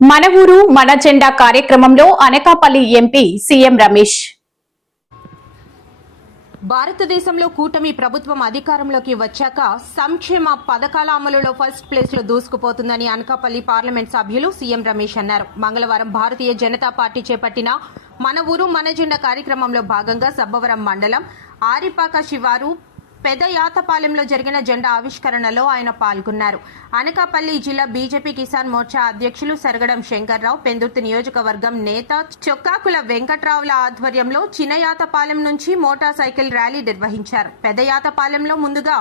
మన ఊరు మన జెండా కార్యక్రమంలో అనకాపల్లి ఎంపీ సీఎం రమేష్. భారతదేశంలో కూటమి ప్రభుత్వం అధికారంలోకి వచ్చాక సంక్షేమ పథకాల అమలులో ఫస్ట్ ప్లేస్ లో దూసుకుపోతుందని అనకాపల్లి పార్లమెంట్ సభ్యులు సీఎం రమేష్ అన్నారు. మంగళవారం భారతీయ జనతా పార్టీ చేపట్టిన మన ఊరు మన జెండా కార్యక్రమంలో భాగంగా సబ్బవరం మండలం ఆరిపాక శివారు పెదయాతపాలెంలో జరిగిన జెండా ఆవిష్కరణలో ఆయన పాల్గొన్నారు. అనకాపల్లి జిల్లా బీజేపీ కిసాన్ మోర్చా అధ్యక్షులు సరగడం శంకర్రావు, పెందుర్తి నియోజకవర్గం నేత చొక్కాకుల వెంకట్రావుల ఆధ్వర్యంలో చిన్నయాతపాలెం నుంచి మోటార్ సైకిల్ ర్యాలీ నిర్వహించారు. పెదయాతపాలెంలో ముందుగా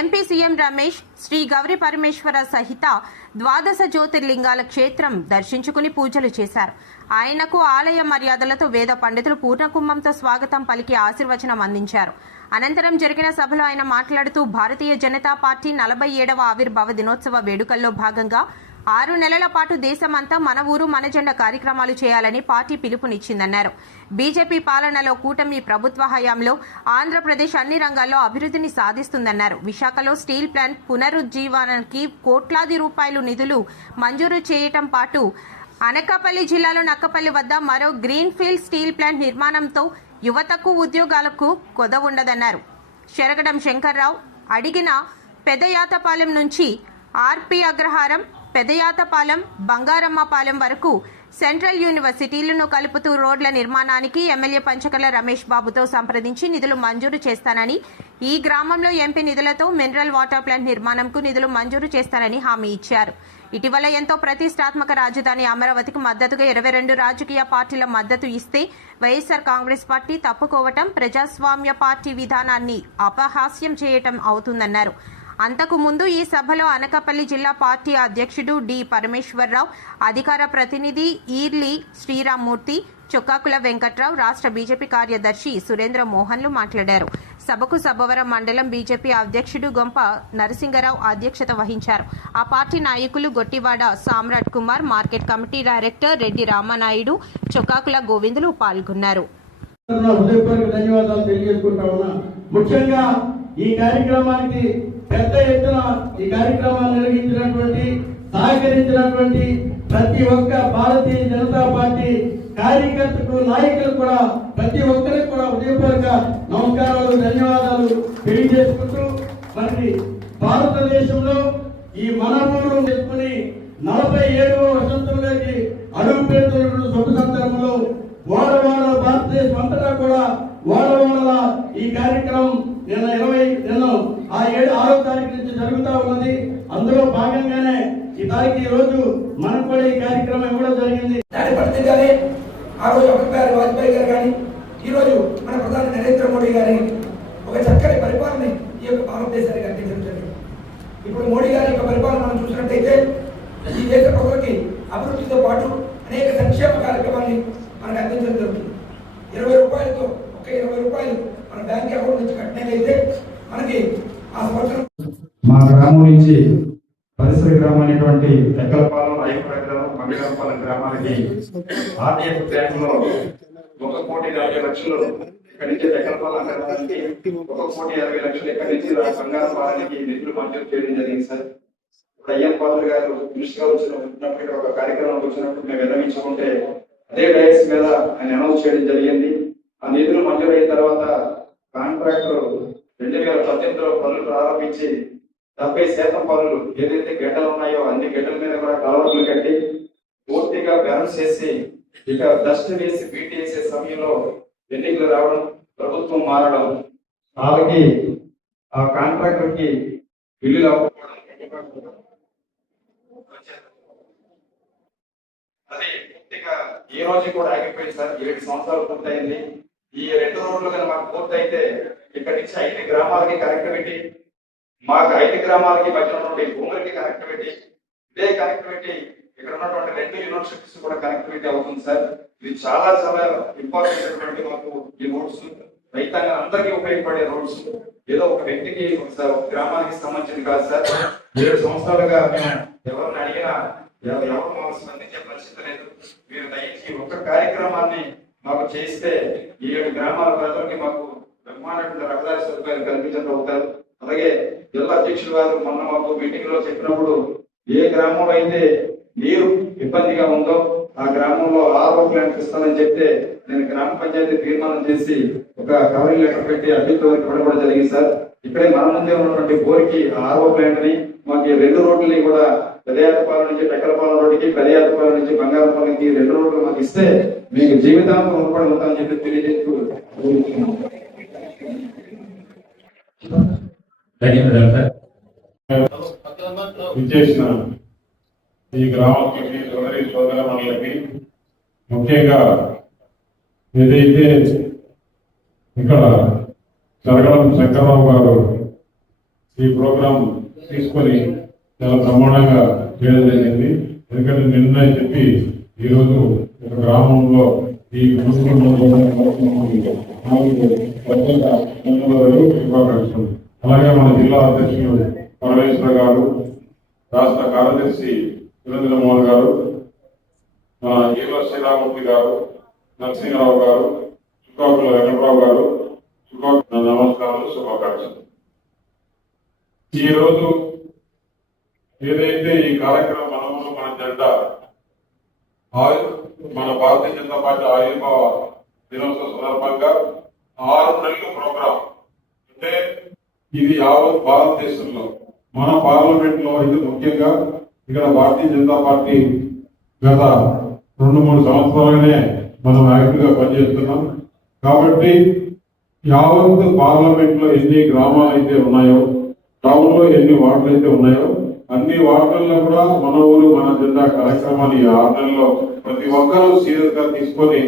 ఎంపీ సీఎం రమేష్ శ్రీ గౌరీ పరమేశ్వర సహిత ద్వాదశ జ్యోతిర్లింగాల క్షేత్రం దర్శించుకుని పూజలు చేశారు. ఆయనకు ఆలయ మర్యాదలతో వేద పండితులు పూర్ణకుంభంతో స్వాగతం పలికి ఆశీర్వచనం అందించారు. అనంతరం జరిగిన సభలో ఆయన మాట్లాడుతూ భారతీయ జనతా పార్టీ 47వ ఆవిర్భావ దినోత్సవ వేడుకల్లో భాగంగా 6 నెలల పాటు దేశమంతా మన ఊరు మన జెండా కార్యక్రమాలు చేయాలని పార్టీ పిలుపునిచ్చిందన్నారు. బీజేపీ పాలనలో కూటమి ప్రభుత్వ హయాంలో ఆంధ్రప్రదేశ్ అన్ని రంగాల్లో అభివృద్ధిని సాధిస్తుందన్నారు. విశాఖలో స్టీల్ ప్లాంట్ పునరుజ్జీవనానికి కోట్లాది రూపాయలు నిధులు మంజూరు చేయటం పాటు అనకాపల్లి జిల్లాలో నక్కపల్లి వద్ద మరో గ్రీన్ ఫీల్డ్ స్టీల్ ప్లాంట్ నిర్మాణంతో యువతకు ఉద్యోగాలకు కొద ఉండదన్నారు. శరగడం శంకర్రావు అడిగిన పెదయాతపాలెం నుంచి ఆర్పి అగ్రహారం, పెదయాతపాలెం, బంగారమ్మపాలెం వరకు సెంట్రల్ యూనివర్సిటీలను కలుపుతూ రోడ్ల నిర్మాణానికి ఎమ్మెల్యే పంచకర్ల రమేష్ బాబుతో సంప్రదించి నిధులు మంజూరు చేస్తానని, ఈ గ్రామంలో ఎంపీ నిధులతో మినరల్ వాటర్ ప్లాంట్ నిర్మాణంకు నిధులు మంజూరు చేస్తానని హామీ ఇచ్చారు. ఇటీవల ఎంతో ప్రతిష్టాత్మక రాజధాని అమరావతికి మద్దతుగా 22 రాజకీయ పార్టీల మద్దతు ఇస్తే వైఎస్ఆర్ కాంగ్రెస్ పార్టీ తప్పుకోవటం ప్రజాస్వామ్య పార్టీ విధానాన్ని అపహాస్యం చేయటం అవుతుందన్నారు. అంతకు ముందు ఈ సభలో అనకాపల్లి జిల్లా పార్టీ అధ్యక్షుడు డి పరమేశ్వరరావు, అధికార ప్రతినిధి ఈర్లి శ్రీరామ్మూర్తి, చొక్కాకుల వెంకట్రావు, రాష్ట్ర బీజేపీ కార్యదర్శి సురేంద్ర మోహన్లు మాట్లాడారు. సభకు సబ్బవరం మండలం బీజేపీ అధ్యక్షుడు గొంప నరసింగరావు అధ్యక్షత వహించారు. ఆ పార్టీ నాయకులు Gottivada Samrat Kumar, market committee director Reddy Ramanaidu, Chokkakula Govindulu పాల్గొన్నారు. ముఖ్యంగా ఈ కార్యక్రమానికి పెద్ద ఎత్తున ఈ కార్యక్రమాన్ని నిర్వహించినటువంటి సహకరించినటువంటి ప్రతి ఒక్క భారతీయ జనతా పార్టీ కార్యకర్తకు నాయకులు కూడా ప్రతి ఒక్కరికి కూడా ఉదయపూర్వక నమస్కారాలు, ధన్యవాదాలు తెలియజేసుకుంటూ మరి భారతదేశంలో ఈ మన ఊరు చేసుకుని 47వ వసంతంలోకి అడుగు పెడుతున్నటువంటి శుభ సందర్భంలో వాడవాడ భారతదేశం అంతటా కూడా వాడవాడల ఈ కార్యక్రమం నిన్న 6వ తారీఖు నుంచి జరుగుతూ ఉన్నది. అందులో భాగంగానే ఈ రోజు మనకు కూడా ఈ కార్యక్రమం ఇవ్వడం జరిగింది. ఆ రోజు అటల్ బిహారీ వాజ్పేయి గారు కానీ ఈ రోజు మన ప్రధాని నరేంద్ర మోడీ గారి ఒక చక్కటి పరిపాలన ఈ యొక్క భారతదేశానికి అందించడం జరిగింది. ఇప్పుడు మోడీ గారి యొక్క పరిపాలన మనం చూసినట్టయితే ఈ దేశ ప్రజలకి అభివృద్ధితో పాటు అనేక సంక్షేమ కార్యక్రమాన్ని మనకు అందించడం జరుగుతుంది. 20 రూపాయలతో ఒక 20 రూపాయలు మన బ్యాంక్ అకౌంట్ నుంచి కట్టినట్లయితే మనకి ఆ సంవత్సరం మా గ్రామం నుంచి పరిసర గ్రామైనటువంటి తెక్కలపాలెం, రాయపడగ్రామం, మంగళపాలెం గ్రామానికి ఆర్డీఎఫ్ బ్యాంకులో 1,40,00,000 ఇక్కడి నుంచి తెక్కలపాలెం గ్రామానికి 1,60,00,000 ఇక్కడి నుంచి బంగారపాలెంకి నిధులు మంజూరు చేయడం జరిగింది సార్. ఇప్పుడు అయ్యన్ పాత్ర గారు మినిస్టర్ వచ్చినప్పుడు ఒక కార్యక్రమం వచ్చినప్పుడు మేము విన్నవించుకుంటే అదే డైస్ మీద ఆయన అనౌన్స్ చేయడం జరిగింది. ఆ నిధులు మంజూరు అయిన తర్వాత కాంట్రాక్టర్ 2018లో పనులు ప్రారంభించి 70% పనులు ఏదైతే గడ్డలు ఉన్నాయో అన్ని గడ్డల మీద కూడా కలవర్లు కట్టి పూర్తిగా బ్యాలెన్స్ చేసి ఇక డస్ట్ వేసి బీటీ వేసే సమయంలో ఎన్నికలు రావడం, ప్రభుత్వం మారడం, వాళ్ళకి ఆ కాంట్రాక్టర్ కి బిల్లులు అవ్వకపోవడం, అది పూర్తిగా ఈ రోజు కూడా ఆగిపోయింది సార్. 7 సంవత్సరాలు పూర్తయింది. ఈ 2 రోడ్లు కనుక మాకు పూర్తయితే ఇక్కడి నుంచి 5 గ్రామాలకి కనెక్టివిటీ, మాకు 5 గ్రామాలకి మధ్య ఉన్నటువంటి భూములకి కనెక్టివిటీ, ఇదే కనెక్టివిటీ ఇక్కడ ఉన్నటువంటి 2 యూనివర్సిటీస్ కూడా కనెక్టివిటీ అవుతుంది సార్. ఇది చాలా చాలా ఇంపార్టెంట్ మాకు ఈ రోడ్స్. రైతాంగం అందరికీ ఉపయోగపడే రోడ్స్. ఏదో ఒక వ్యక్తికి ఒక గ్రామానికి సంబంధించింది కాదు సార్. 7 సంవత్సరాలుగా మేము ఎవరిని అడిగినా ఎవరు మాకు స్పందించే పరిస్థితి లేదు. మీరు దయచేసి ఒక్క కార్యక్రమాన్ని మాకు చేస్తే 7 గ్రామాల ప్రజలకి మాకు బ్రహ్మాండమైన రహదారి సదుపాయాలు కల్పించడం అవుతారు. అలాగే జిల్లా అధ్యక్షులు గారు మొన్న మాకు మీటింగ్ లో చెప్పినప్పుడు ఏ గ్రామంలో అయితే నీరు ఇబ్బందిగా ఉందో ఆ గ్రామంలో ఆర్ఓ ప్లాంట్ ఇస్తానని చెప్తే నేను గ్రామ పంచాయతీ తీర్మానం చేసి ఒక కవరింగ్ లెటర్ పెట్టి అభ్యర్థి ఇవ్వడం కూడా జరిగింది సార్. ఇక్కడే మన ముందే ఉన్నటువంటి బోర్కి ఆర్ఓ ప్లాంట్ ని మాకు 2 రోడ్లని కూడా పెదయాతపాలెం నుంచి టెక్కలపాలెం రోడ్డుకి, పెదయాతపాలెం నుంచి బంగారపాలెంకి 2 రోడ్లు మాకు ఇస్తే మీకు జీవితాంతం రుణపడి ఉంటామని చెప్పి తెలియజేస్తూ విచ్చేసిన ఈ గ్రామానికి సోదర మండలికి ముఖ్యంగా ఏదైతే ఇక్కడ జరగడం శంకరరావు గారు ఈ ప్రోగ్రాం తీసుకొని చాలా బ్రహ్మాండంగా చేయడం జరిగింది. ఎందుకంటే నిన్న చెప్పి ఈరోజు ఒక గ్రామంలో ఈ శుభాకాంక్షలు. అలాగే మన జిల్లా అధ్యక్షులు పరమేశ్వర గారు, రాష్ట్ర కార్యదర్శి సురేంద్ర మోహన్ గారు, మన ఈవ శ్రీరామూర్తి గారు, నరసింహరావు గారు, చుక్కాకుల వెంకటరావు గారు, నమస్కారాలు, శుభాకాంక్షలు. ఈ రోజు ఏదైతే ఈ కార్యక్రమం మనము మన జెండా మన భారతీయ జనతా పార్టీ ఆవిర్భావ దినోత్సవ సందర్భంగా 6 నెలల ప్రోగ్రాం అంటే ఇది యావత్ భారతదేశంలో మన పార్లమెంట్ లో ఇది ముఖ్యంగా ఇక్కడ భారతీయ జనతా పార్టీ గత 2-3 సంవత్సరాలుగానే మనం యాక్టివ్ గా పనిచేస్తున్నాం. కాబట్టి యావత్ పార్లమెంట్ లో ఎన్ని గ్రామాలు అయితే ఉన్నాయో, టౌన్ లో ఎన్ని వార్డులు అయితే ఉన్నాయో అన్ని వార్డుల్లో కూడా మన ఊరు మన జెండా కార్యక్రమాన్ని 6 నెలల్లో ప్రతి ఒక్కరూ సీరియస్ గా తీసుకొని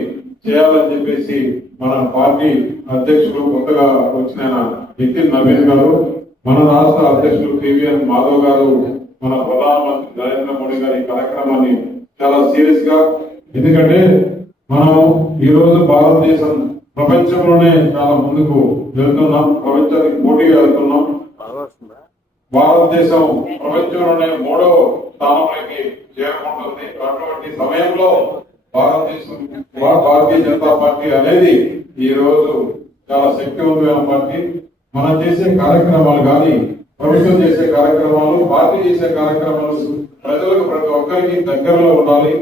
చేయాలని చెప్పేసి మన పార్టీ అధ్యక్షులు కొత్తగా వచ్చిన నితిన్ నవీన్ గారు, మన రాష్ట్ర అధ్యక్షులు పివిఎన్ మాధవ్ గారు, మన ప్రధానమంత్రి నరేంద్ర మోడీ గారు ఈ కార్యక్రమాన్ని చాలా సీరియస్ గా, ఎందుకంటే మనం ఈ రోజు భారతదేశం ప్రపంచంలోనే చాలా ముందుకు వెళ్తున్నాం, ప్రపంచానికి పోటీగా వెళ్తున్నాం. భారతదేశం ప్రపంచంలోనే 3వ స్థానంలోకి చేరుకుంటుంది. అటువంటి సమయంలో భారతీయ జనతా పార్టీ అనేది ఈ రోజు చాలా శక్తివంతమైన పార్టీ. మనం చేసే కార్యక్రమాలు కానీ, ప్రభుత్వం చేసే కార్యక్రమాలు, పార్టీ చేసే కార్యక్రమాలు ప్రజలకు ప్రతి ఒక్కరికి దగ్గరలో ఉండాలి.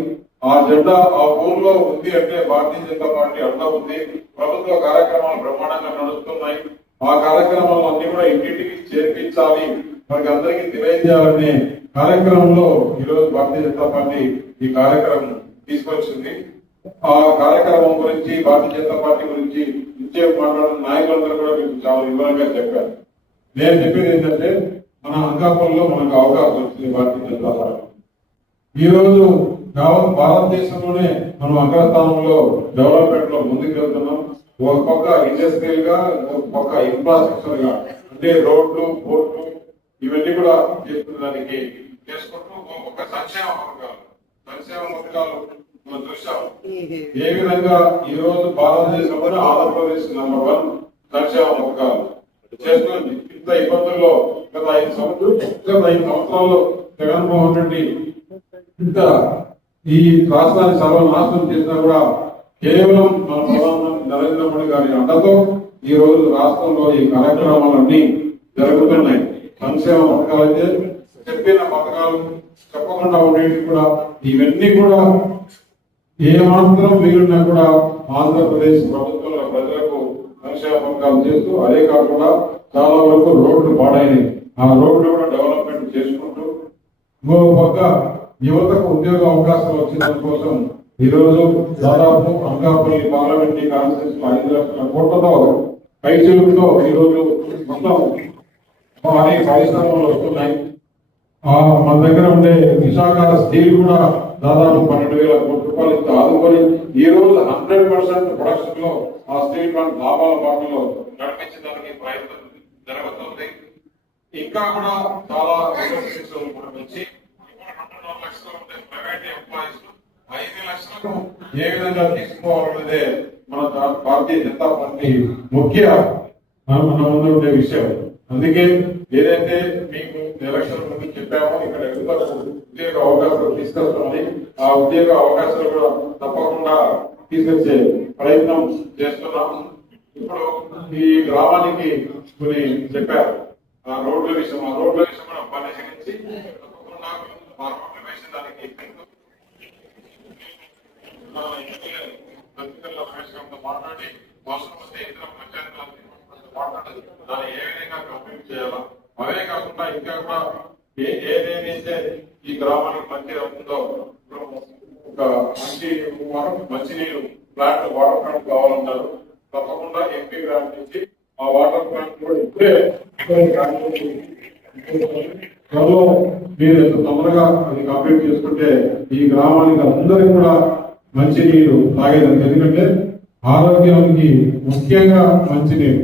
ఆ జెండా ఆ ఊర్లో ఉంది అంటే భారతీయ జనతా పార్టీ అండ ఉంది. ప్రభుత్వ కార్యక్రమాలు బ్రహ్మాండంగా నడుస్తున్నాయి. ఆ కార్యక్రమాలు అన్ని కూడా ఇంటింటికి చేర్పించాలి, మనకి అందరికీ తెలియజేయాలనే కార్యక్రమంలో ఈరోజు భారతీయ జనతా పార్టీ ఈ కార్యక్రమం తీసుకొచ్చింది. ఆ కార్యక్రమం గురించి, భారతీయ జనతా పార్టీ గురించి ఇచ్చే మాట్లాడిన నాయకులందరూ కూడా మీకు చాలా వివరంగా చెప్పారు. నేను చెప్పేది ఏంటంటే మన అనకాపల్లిలో మనకు అవకాశం వచ్చింది భారతీయ జనతా పార్టీ. ఈ రోజు యావత్ భారతదేశంలోనే మనం అగ్రస్థానంలో డెవలప్మెంట్ లో ముందుకు వెళ్తున్నాం. ఒక పక్క ఇండస్ట్రియల్ గా, ఒక పక్క ఇన్ఫ్రాస్ట్రక్చర్ గా, అంటే రోడ్లు, పోర్ట్లు ఇవన్నీ కూడా చేసుకునేదానికి చేసుకుంటూ ఒక సంక్షేమ పథకాలు మనం చూసాం. ఏ విధంగా ఈ రోజు భారతదేశంలో ఆంధ్రప్రదేశ్ నంబర్ 1 సంక్షేమ పథకాలు చేస్తుంది. ఇంత ఇబ్బందుల్లో గత 5 సంవత్సరాల్లో జగన్మోహన్ రెడ్డి ఇంత ఈ రాష్ట్రాన్ని సర్వనాశనం చేసినా కూడా కేవలం మన ప్రధానమంత్రి నరేంద్ర మోడీ గారి అండతో ఈ రోజు రాష్ట్రంలో ఈ కార్యక్రమాలన్నీ జరుగుతున్నాయి. సంక్షేమ పథకాలు అయితే చెప్పిన పథకాలు చెప్పకుండా ఉండేవి కూడా, ఇవన్నీ కూడా ఏ మాత్రం మిగిలినా కూడా ఆంధ్రప్రదేశ్ ప్రభుత్వంలో ప్రజలకు సంక్షేమ పథకాలు చేస్తూ, అదే కాకుండా చాలా వరకు రోడ్లు పాడైనాయి. ఆ రోడ్లు కూడా డెవలప్మెంట్ చేసుకుంటూ, ఇంకో పక్క యువతకు ఉద్యోగ అవకాశాలు వచ్చిన కోసం ఈ రోజు దాదాపు అనకాపల్లి పార్లమెంటరీ కాన్స్టిట్యూన్సీ 5 లక్షల కోట్లతో పైచూరుతో ఈ రోజు మొత్తం అనేక పరిశ్రమలు వస్తున్నాయి. మన దగ్గర ఉండే విశాఖ స్టీల్ కూడా దాదాపు 12,000 కోట్ల రూపాయలు ఇస్తే ఆదుకొని ఈ రోజు 100% ప్రొడక్షన్ లో ఆ స్టీల్ ప్లాంట్ లాభాల బాటలో నడిపించడానికి ప్రయత్నం జరుగుతుంది. ఇంకా కూడా చాలా ఇండస్ట్రీస్ కూడా పెంచి 2.5 లక్షలు ఉండే ప్రైవేట్ ఎంప్లాయీస్ 5 లక్షలకు ఏ విధంగా తీసుకోవాలనేదే మన భారతీయ జనతా పార్టీ ముఖ్య మన ముందు ఉండే విషయం. అందుకే ఏదైతే మీకు ఎలక్షన్ ముందు చెప్పామో ఇక్కడ యువతకు ఉద్యోగ అవకాశాలు తీసుకొస్తామని, ఆ ఉద్యోగ అవకాశాలు కూడా తప్పకుండా తీసుకొచ్చే ప్రయత్నం చేస్తున్నాం. ఇప్పుడు ఈ గ్రామానికి కొన్ని చెప్పారు ఆ రోడ్ల విషయం కూడా పరిశీలించి తప్పకుండా ఆ రోడ్ల వేసేదానికి మాట్లాడి అవసరం వస్తే ఇతర పంచాయతీరాజ్ మాట్లాడి దాన్ని ఏ విధంగా కంప్లీట్ చేయాలా, అవే కాకుండా ఇంకా కూడా ఏదేదైతే ఈ గ్రామానికి మంచి అవుతుందో ఒక మంచినీరు ప్లాంట్, వాటర్ ప్లాంట్ కావాలన్నారు. తప్పకుండా ఎంపీ గ్రాంట్ నుంచి ఆ వాటర్ ప్లాంట్ కూడా ఇప్పుడే త్వరలో మీరు ఎంత తొందరగా అది కంప్లీట్ చేసుకుంటే ఈ గ్రామానికి అందరికీ కూడా మంచినీరు తాగేదానికి. ఎందుకంటే ఆరోగ్యానికి ముఖ్యంగా మంచినీరు.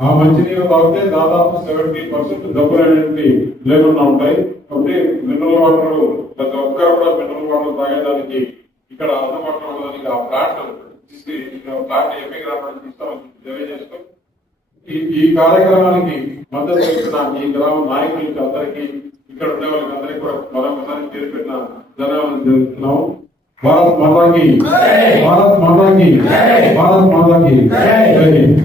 ఆ మంచినీరు తాగితే దాదాపు 70% డబ్బులు అనేవి లేకుండా ఉంటాయి. కాబట్టి మినరల్ వాటర్ ప్రతి ఒక్కరు కూడా మినరల్ వాటర్ తాగేదానికి ఇక్కడ అందుబాటులో ఉండడానికి ఆ ప్లాంట్ ఎంపీ గ్రామానికి ఇస్తామని తెలియజేస్తూ ఈ కార్యక్రమానికి మద్దతు ఇస్తున్న ఈ గ్రామ నాయకులకి అందరికీ, ఇక్కడ ఉండే వాళ్ళకి అందరికీ కూడా మరొకసారి పేరు పెట్టిన ధన్యవాదాలు తెలుపుతున్నాము. భారత్ మాతాకి, భారత్ మాతాకి, భారత్ మాతాకి.